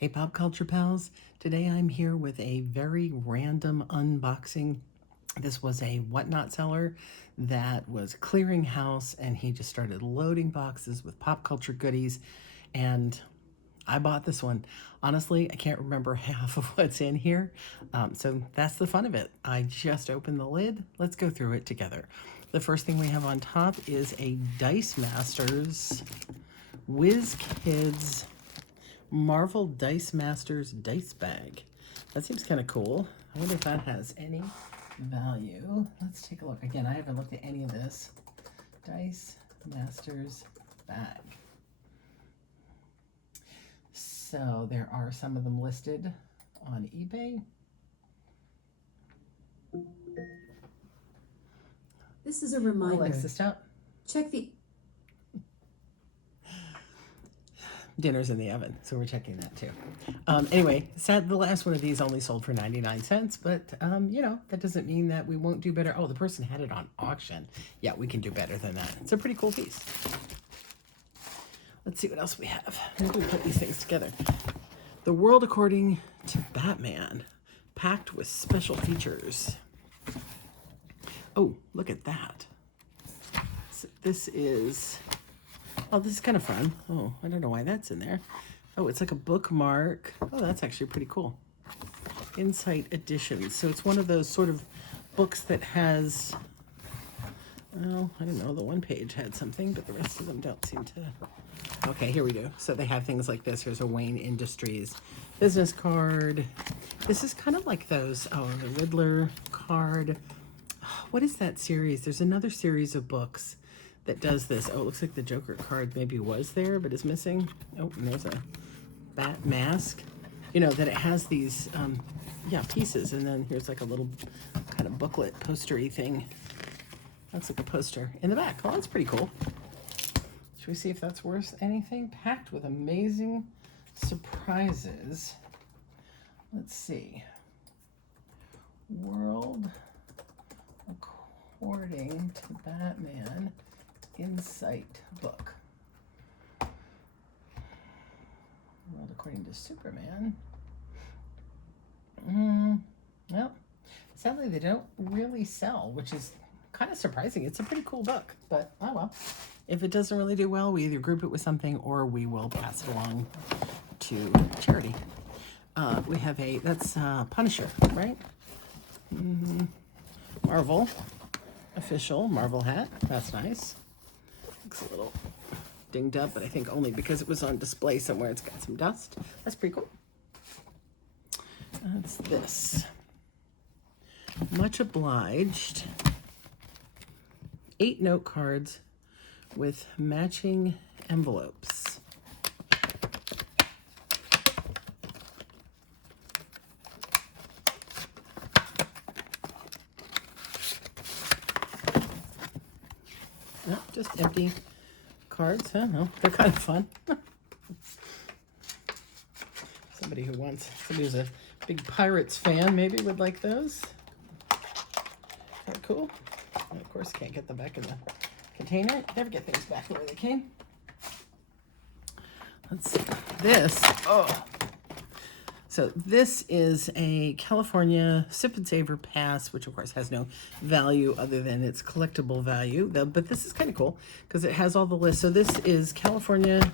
Hey Pop Culture Pals, today I'm here with a very random unboxing. This was a whatnot seller that was clearing house and he just started loading boxes with pop culture goodies, and I bought this one. Honestly, I can't remember half of what's in here, so that's the fun of it. I just opened the lid. Let's go through it together. The first thing we have on top is a Dice Masters Whiz Kids Marvel Dice Masters dice bag. That seems kind of cool. I wonder if that has any value. Let's take a look. Again, I haven't looked at any of this. Dice Masters bag. So there are some of them listed on eBay. This is a reminder. Alexa, stop. Check the Dinner's in the oven, so we're checking that too. Anyway, the last one of these only sold for 99 cents, but you know, that doesn't mean that we won't do better. Oh, the person had it on auction. Yeah, we can do better than that. It's a pretty cool piece. Let's see what else we have. Maybe we put these things together. The World According to Batman, packed with special features. Oh, look at that. So this is... Oh, this is kind of fun. Oh, I don't know why that's in there. Oh, it's like a bookmark. Oh, that's actually pretty cool. Insight Edition. So it's one of those sort of books that has, well, I don't know, the one page had something, but the rest of them don't seem to. Okay, here we go. So they have things like this. Here's a Wayne Industries business card. This is kind of like those, oh, the Riddler card. What is that series? There's another series of books that does this. Oh, it looks like the Joker card maybe was there, but is missing. Oh, and there's a bat mask. You know, that it has these, yeah, pieces, and then here's like a little kind of booklet, postery thing. That's like a poster in the back. Oh, that's pretty cool. Should we see if that's worth anything? Packed with amazing surprises. Let's see. World According to Batman Insight book. World According to Superman. Well, sadly they don't really sell, which is kind of surprising. It's a pretty cool book, but oh well. If it doesn't really do well, we either group it with something or we will pass it along to charity. We have that's Punisher, right? Marvel official Marvel hat. That's nice. Looks a little dinged up, but I think only because it was on display somewhere. It's got some dust. That's pretty cool. That's this. Much obliged. 8 note cards with matching envelopes. No, just empty cards, huh? No, they're kind of fun. Somebody who's a big Pirates fan maybe would like those. Kind of cool. And of course, can't get them back in the container. Never get things back the way they came. Let's see. This, oh. So this is a California Sip and Savor Pass, which of course has no value other than its collectible value. But this is kind of cool because it has all the lists. So this is California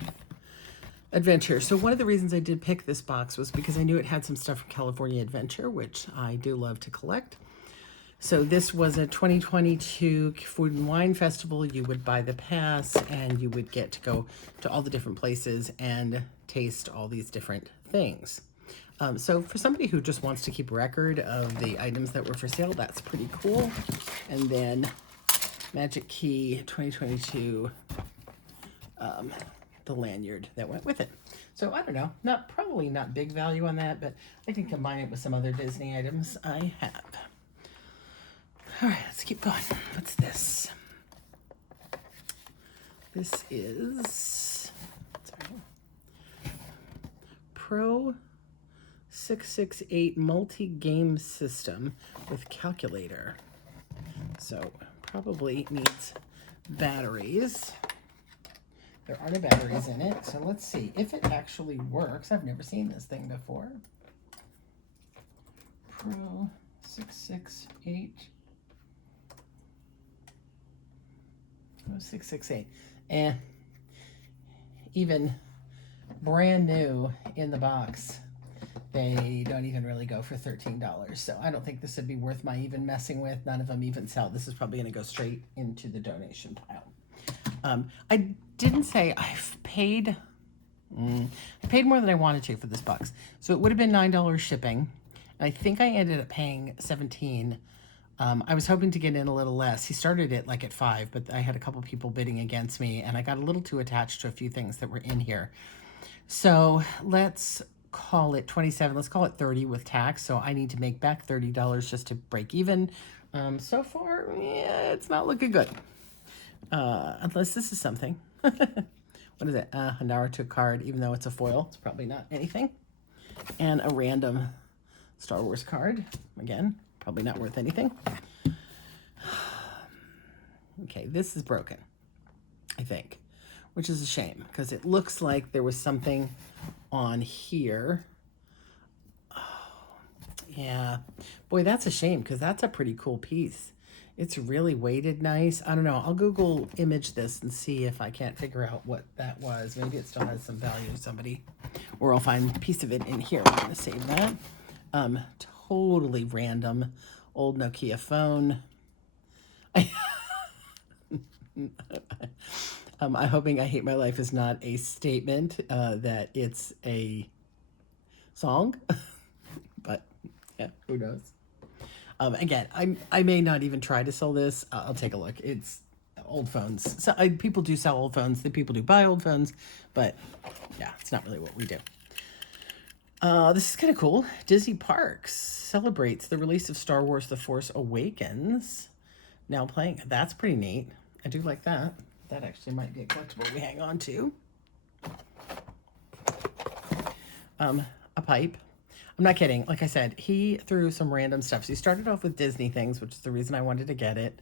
Adventure. So one of the reasons I did pick this box was because I knew it had some stuff from California Adventure, which I do love to collect. So this was a 2022 Food and Wine Festival. You would buy the pass and you would get to go to all the different places and taste all these different things. So for somebody who just wants to keep record of the items that were for sale, that's pretty cool. And then Magic Key 2022, the lanyard that went with it. So I don't know, probably not big value on that, but I can combine it with some other Disney items I have. All right, let's keep going. What's this? This is Pro 668 multi-game system with calculator. So probably needs batteries. There are no batteries in it, so let's see if it actually works. I've never seen this thing before. Pro 668. Pro 668. And even brand new in the box, they don't even really go for $13. So I don't think this would be worth my even messing with. None of them even sell. This is probably going to go straight into the donation pile. I didn't say I've paid. I paid more than I wanted to for this box. So it would have been $9 shipping. I think I ended up paying $17. I was hoping to get in a little less. He started it like at $5, but I had a couple people bidding against me, and I got a little too attached to a few things that were in here. So let's call it 27. Let's call it 30 with tax. So I need to make back $30 just to break even. So far, yeah, it's not looking good. Unless this is something. What is it? A Naruto card, even though it's a foil. It's probably not anything. And a random Star Wars card. Again, probably not worth anything. Okay, this is broken, I think, which is a shame because it looks like there was something on here. Oh, yeah. Boy, that's a shame because that's a pretty cool piece. It's really weighted nice. I don't know. I'll Google image this and see if I can't figure out what that was. Maybe it still has some value to somebody. Or I'll find a piece of it in here. I'm going to save that. Totally random old Nokia phone. I'm hoping I Hate My Life is not a statement that it's a song. But yeah, who knows? Again, I may not even try to sell this. I'll take a look. It's old phones. So people do sell old phones. People do buy old phones, but yeah, it's not really what we do. This is kind of cool. Disney Parks celebrates the release of Star Wars: The Force Awakens. Now playing. That's pretty neat. I do like that. That actually might be a collectible we hang on to. A pipe. I'm not kidding. Like I said, he threw some random stuff. So he started off with Disney things, which is the reason I wanted to get it.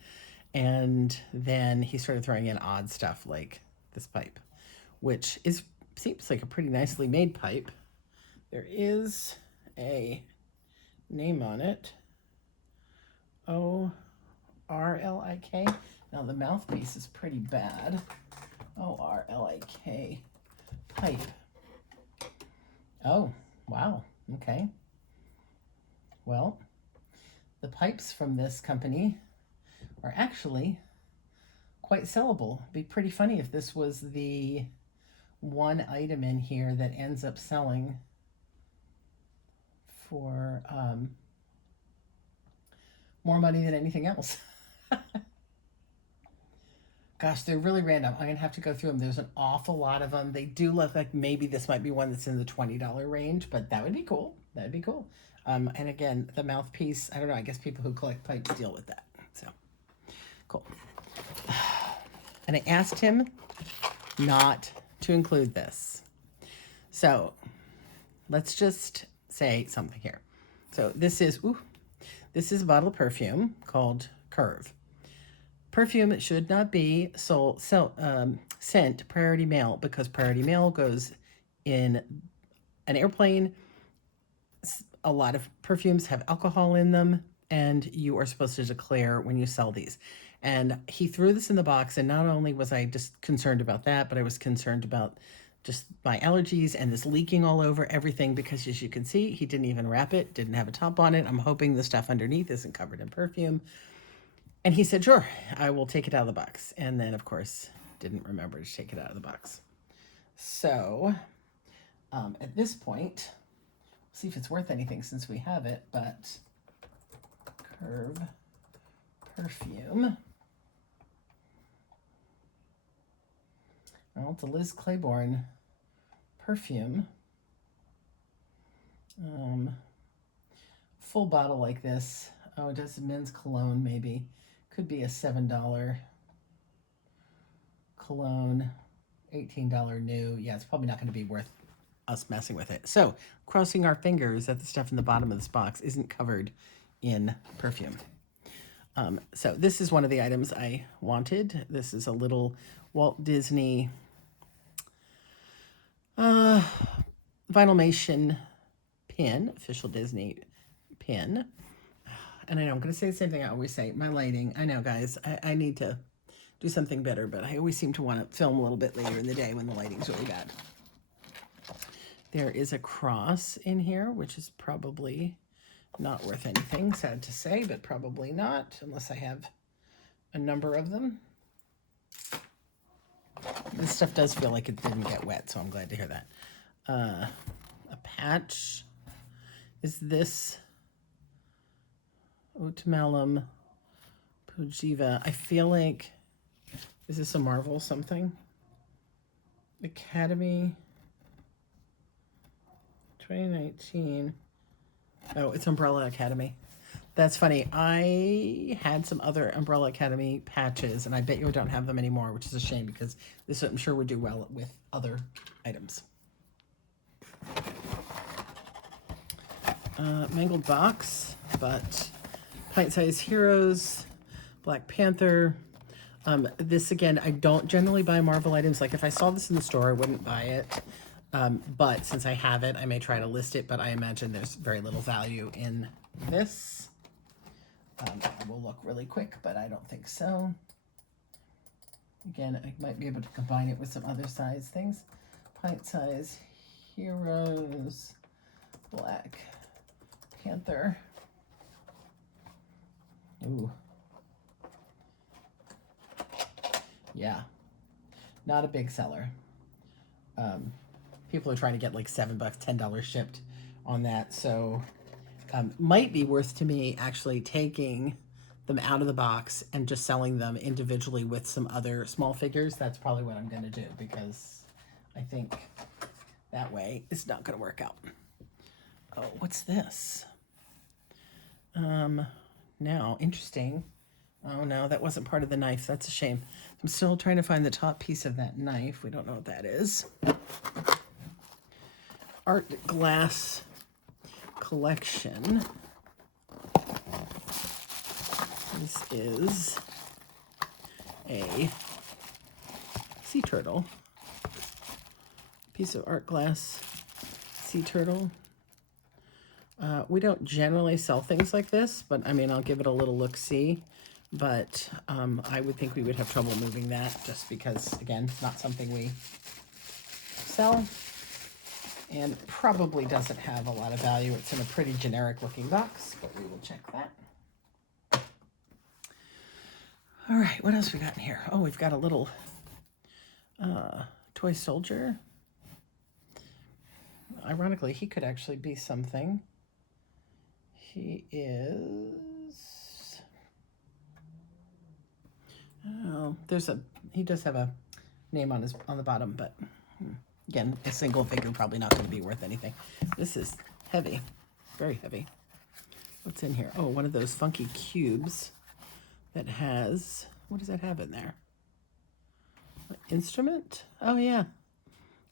And then he started throwing in odd stuff like this pipe, which seems like a pretty nicely made pipe. There is a name on it. O-R-L-I-K. Now the mouthpiece is pretty bad. O-R-L-I-K. Pipe. Oh, wow. Okay. Well, the pipes from this company are actually quite sellable. It'd be pretty funny if this was the one item in here that ends up selling for more money than anything else. Gosh, they're really random. I'm going to have to go through them. There's an awful lot of them. They do look like maybe this might be one that's in the $20 range, but that would be cool. That would be cool. And again, the mouthpiece, I don't know. I guess people who collect pipes deal with that. So, cool. And I asked him not to include this. So, let's just say something here. So, this is a bottle of perfume called Curve. Perfume should not be sent priority mail because priority mail goes in an airplane. A lot of perfumes have alcohol in them, and you are supposed to declare when you sell these. And he threw this in the box, and not only was I just concerned about that, but I was concerned about just my allergies and this leaking all over everything because, as you can see, he didn't even wrap it, didn't have a top on it. I'm hoping the stuff underneath isn't covered in perfume. And he said, sure, I will take it out of the box. And then, of course, didn't remember to take it out of the box. So, at this point, we'll see if it's worth anything since we have it, but Curve perfume. Well, it's a Liz Claiborne perfume. Full bottle like this. Oh, it does men's cologne, maybe. Could be a $7 cologne, $18 new. Yeah, it's probably not going to be worth us messing with it. So, crossing our fingers that the stuff in the bottom of this box isn't covered in perfume. So this is one of the items I wanted. This is a little Walt Disney Vinylmation pin, official Disney pin. And I know I'm going to say the same thing I always say. My lighting, I know, guys, I need to do something better, but I always seem to want to film a little bit later in the day when the lighting's really bad. There is a cross in here, which is probably not worth anything, sad to say, but probably not, unless I have a number of them. This stuff does feel like it didn't get wet, so I'm glad to hear that. A patch. Is this Otamalum Pojiva? I feel like, is this a Marvel something? Academy 2019. Oh, it's Umbrella Academy. That's funny. I had some other Umbrella Academy patches, and I bet you don't have them anymore, which is a shame because this I'm sure would do well with other items. Mangled Box, but Pint-Sized Heroes, Black Panther. This again, I don't generally buy Marvel items. Like if I saw this in the store, I wouldn't buy it. But since I have it, I may try to list it, but I imagine there's very little value in this. I will look really quick, but I don't think so. Again, I might be able to combine it with some other size things. Pint-Size Heroes, Black Panther. Ooh. Yeah. Not a big seller. People are trying to get like $7, $10 shipped on that. So might be worth to me actually taking them out of the box and just selling them individually with some other small figures. That's probably what I'm going to do because I think that way it's not going to work out. Oh, what's this? Now, interesting. Oh no, that wasn't part of the knife. That's a shame. I'm still trying to find the top piece of that knife. We don't know what that is. Art glass collection. This is a sea turtle. Piece of art glass sea turtle. We don't generally sell things like this, but I mean, I'll give it a little look-see. But I would think we would have trouble moving that just because, again, it's not something we sell and probably doesn't have a lot of value. It's in a pretty generic looking box, but we will check that. All right, what else we got in here? Oh, we've got a little toy soldier. Ironically, he could actually be something. He is... Oh, he does have a name on the bottom, but again, a single figure probably not going to be worth anything. This is heavy, very heavy. What's in here? Oh, one of those funky cubes that has, what does that have in there? An instrument? Oh yeah.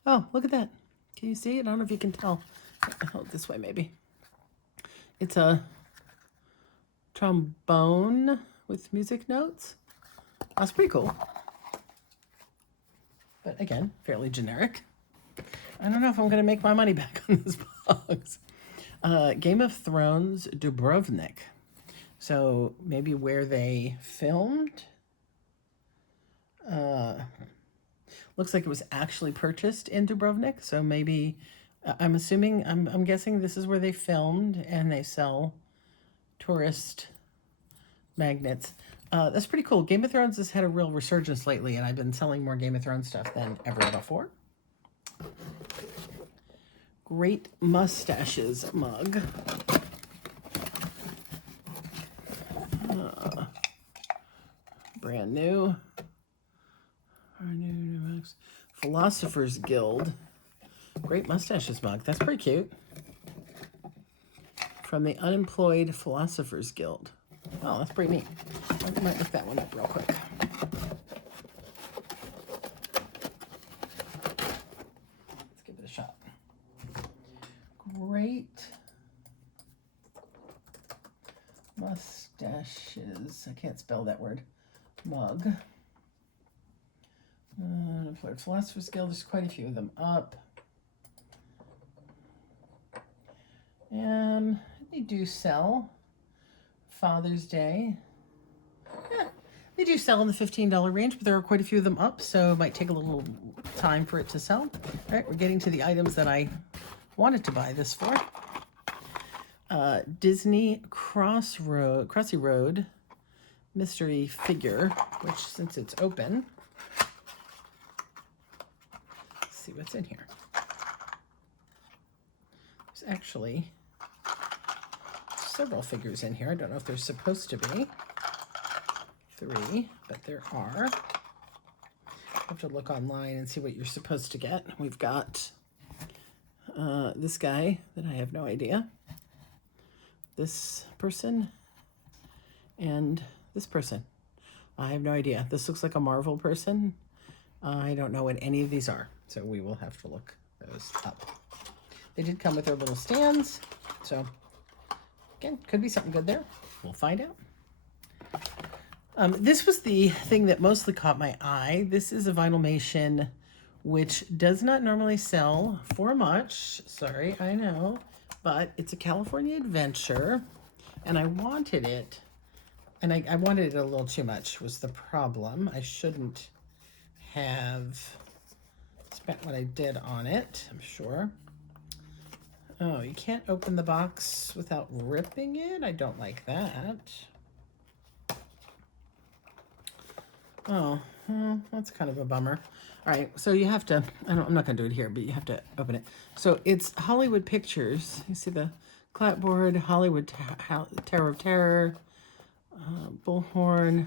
Oh, look at that. Can you see it? I don't know if you can tell. Hold it this way maybe. It's a trombone with music notes. That's pretty cool. But again, fairly generic. I don't know if I'm going to make my money back on this box. Game of Thrones Dubrovnik. So maybe where they filmed. Looks like it was actually purchased in Dubrovnik. So maybe, I'm assuming, I'm guessing this is where they filmed and they sell tourist magnets. That's pretty cool. Game of Thrones has had a real resurgence lately, and I've been selling more Game of Thrones stuff than ever before. Great Mustaches mug. Brand new. Philosopher's Guild. Great Mustaches mug. That's pretty cute. From the Unemployed Philosophers Guild. Oh, that's pretty neat. I might look that one up real quick. Let's give it a shot. Great Mustaches. I can't spell that word. Mug. Unemployed Philosophers Guild. There's quite a few of them up. They do sell Father's Day. Yeah, they do sell in the $15 range, but there are quite a few of them up, so it might take a little time for it to sell. All right, we're getting to the items that I wanted to buy this for. Disney Crossy Road mystery figure, which since it's open, let's see what's in here. There's actually several figures in here. I don't know if there's supposed to be 3, but there are. I have to look online and see what you're supposed to get. We've got this guy that I have no idea, this person, and this person. I have no idea. This looks like a Marvel person. I don't know what any of these are, so we will have to look those up. They did come with their little stands, so again, could be something good there. We'll find out. This was the thing that mostly caught my eye. This is a Vinylmation, which does not normally sell for much. Sorry, I know, but it's a California Adventure, and I wanted it, and I wanted it a little too much was the problem. I shouldn't have spent what I did on it, I'm sure. Oh, you can't open the box without ripping it? I don't like that. Oh, well, that's kind of a bummer. All right, so you have to, I'm not going to do it here, but you have to open it. So it's Hollywood Pictures. You see the clapboard, Hollywood Tower of Terror, Bullhorn.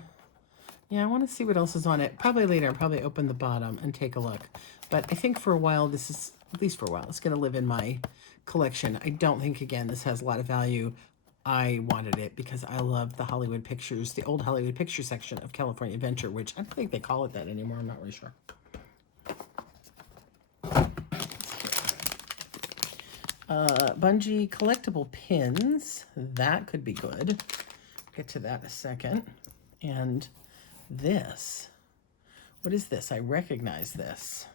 Yeah, I want to see what else is on it. Probably later, I'll probably open the bottom and take a look. But I think for a while, this is, at least for a while, it's going to live in my collection. I don't think, again, this has a lot of value. I wanted it because I love the Hollywood Pictures, the old Hollywood Pictures section of California Adventure, which I don't think they call it that anymore. I'm not really sure. Bungie collectible pins. That could be good. Get to that in a second. And this. What is this? I recognize this.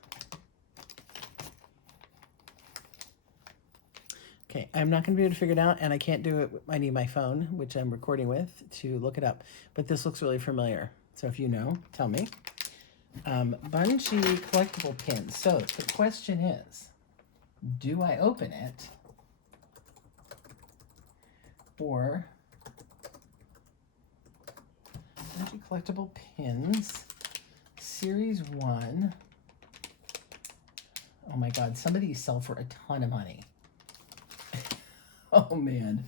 Okay, I'm not going to be able to figure it out, and I can't do it. I need my phone, which I'm recording with, to look it up. But this looks really familiar. So if you know, tell me. Bungie collectible pins. So the question is, do I open it? Or Bungie collectible pins, Series 1. Oh my God, some of these sell for a ton of money. Oh man.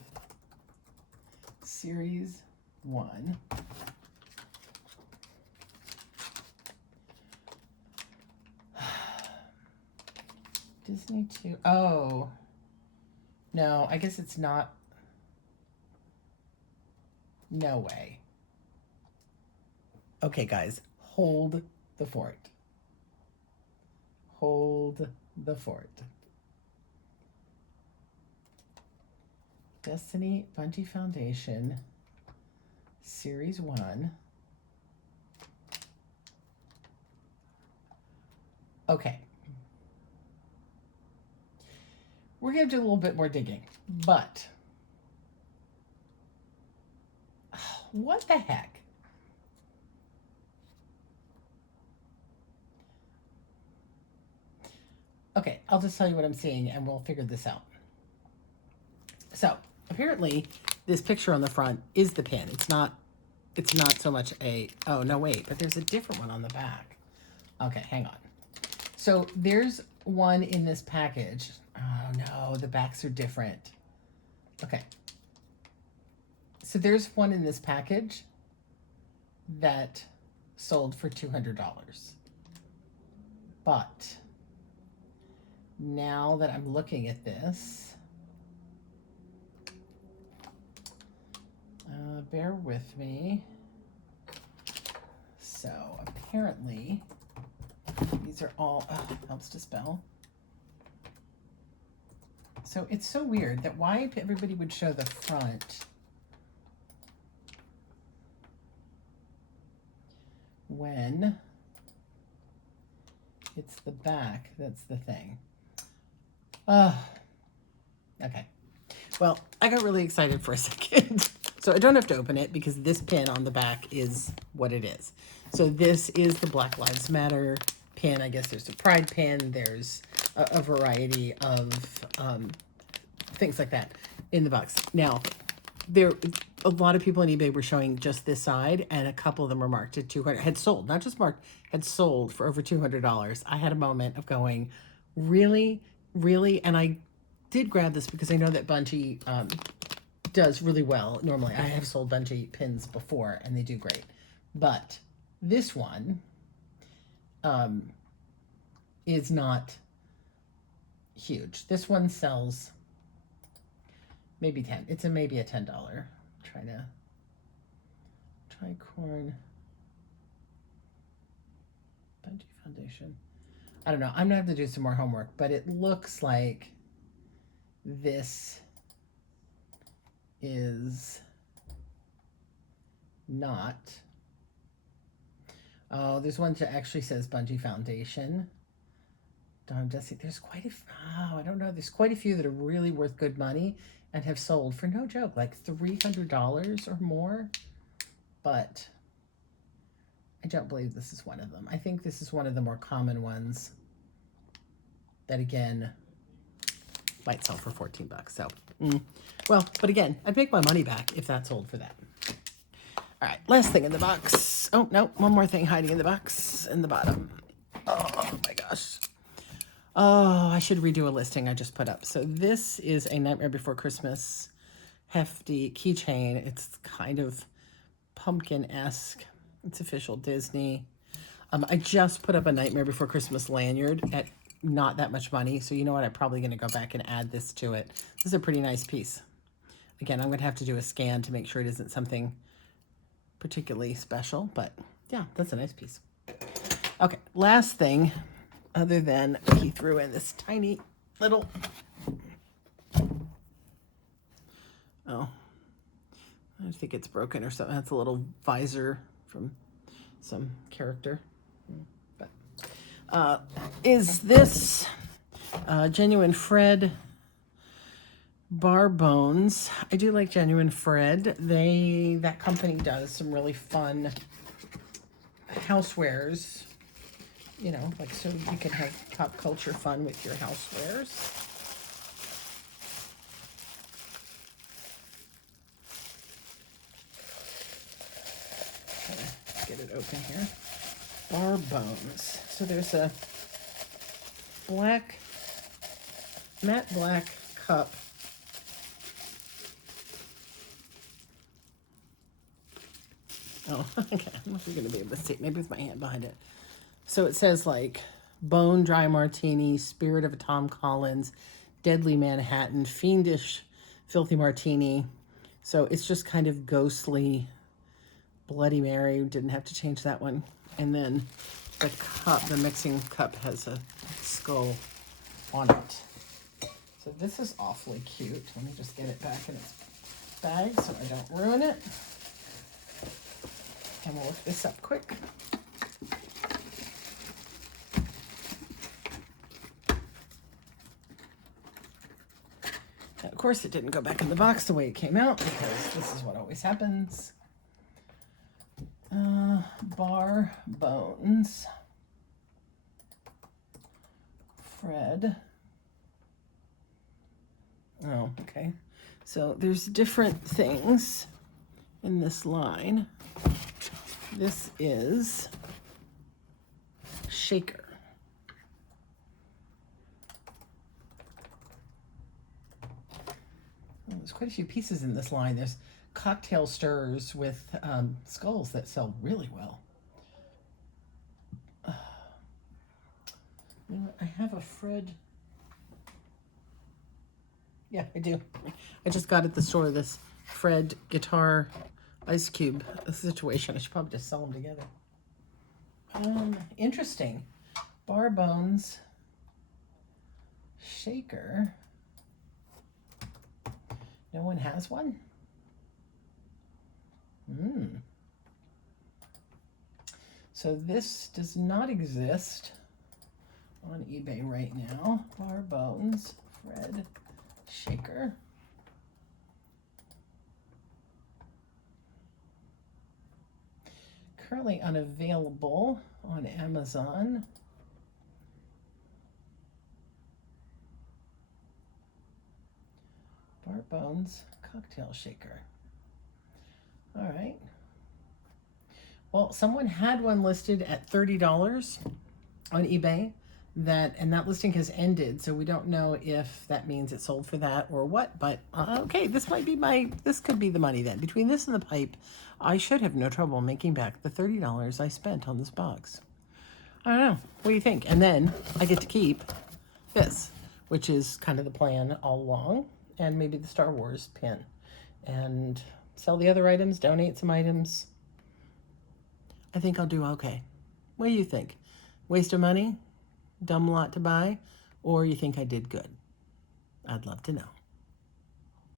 Series 1. Disney 2. Oh. No, I guess it's not. No way. Okay, guys, hold the fort. Hold the fort. Destiny Bungie Foundation, Series 1. Okay. We're going to do a little bit more digging, but what the heck? Okay, I'll just tell you what I'm seeing and we'll figure this out. So apparently this picture on the front is the pin. It's not so much a, oh no, wait, but there's a different one on the back. Okay, hang on. So there's one in this package. Oh no, the backs are different. Okay. So there's one in this package that sold for $200. But now that I'm looking at this, bear with me. So apparently these are all, helps to spell. So it's so weird that why everybody would show the front when it's the back that's the thing. Okay. Well, I got really excited for a second. So I don't have to open it because this pin on the back is what it is. So this is the Black Lives Matter pin. I guess there's a pride pin. There's a variety of things like that in the box. Now, there a lot of people on eBay were showing just this side, and a couple of them were marked at 200. Had sold, not just marked, had sold for over $200. I had a moment of going, really, really, and I did grab this because I know that Bungie does really well. Normally, I have sold Bungie pins before, and they do great. But this one is not huge. This one sells maybe 10. It's maybe a $10. Tricorn Bungie Foundation. I don't know. I'm gonna have to do some more homework, but it looks like this is not. Oh, there's one that actually says Bungie Foundation. Darn, Jesse, there's quite a. Oh, I don't know. There's quite a few that are really worth good money and have sold for no joke, like $300 or more. But I don't believe this is one of them. I think this is one of the more common ones that, again, might sell for 14 bucks. So, well, but again, I'd make my money back if that sold for that. All right, last thing in the box. Oh, no, one more thing hiding in the box in the bottom. Oh, my gosh. Oh, I should redo a listing I just put up. So this is a Nightmare Before Christmas hefty keychain. It's kind of pumpkin-esque. It's official Disney. I just put up a Nightmare Before Christmas lanyard at not that much money. So you know what? I'm probably going to go back and add this to it. This is a pretty nice piece. Again, I'm going to have to do a scan to make sure it isn't something particularly special. But yeah, that's a nice piece. Okay, last thing, other than he threw in this tiny little... Oh, I think it's broken or something. That's a little visor from some character. But is this Genuine Fred bar bones? I do like Genuine Fred. That company does some really fun housewares. You know, like so you can have pop culture fun with your housewares. Get it open here. Bar bones. So there's a matte black cup. Oh, okay. I'm not going to be able to see it. Maybe with my hand behind it. So it says like Bone Dry Martini, Spirit of a Tom Collins, Deadly Manhattan, Fiendish Filthy Martini. So it's just kind of ghostly. Bloody Mary, didn't have to change that one. And then the cup, the mixing cup, has a skull on it. So this is awfully cute. Let me just get it back in its bag so I don't ruin it. And we'll look this up quick. And of course, it didn't go back in the box the way it came out because this is what always happens. Bar bones. Fred. Oh, okay. So there's different things in this line. This is Shaker. Oh, there's quite a few pieces in this line. There's cocktail stirrers with skulls that sell really well. You know what? I have a Fred. Yeah, I do. I just got at the store this Fred guitar ice cube situation. I should probably just sell them together. Interesting. Bar bones. Shaker. No one has one? So this does not exist on eBay right now. Bar bones, Fred Shaker. currently unavailable on Amazon. Bart Bones cocktail shaker. All right. Well, someone had one listed at $30 on eBay, and that listing has ended, so we don't know if that means it sold for that or what. But okay, this could be the money then. Between this and the pipe, I should have no trouble making back the $30 I spent on this box. I don't know. What do you think? And then I get to keep this, which is kind of the plan all along, and maybe the Star Wars pin, and sell the other items, donate some items. I think I'll do okay. What do you think? Waste of money? Dumb lot to buy? Or you think I did good? I'd love to know.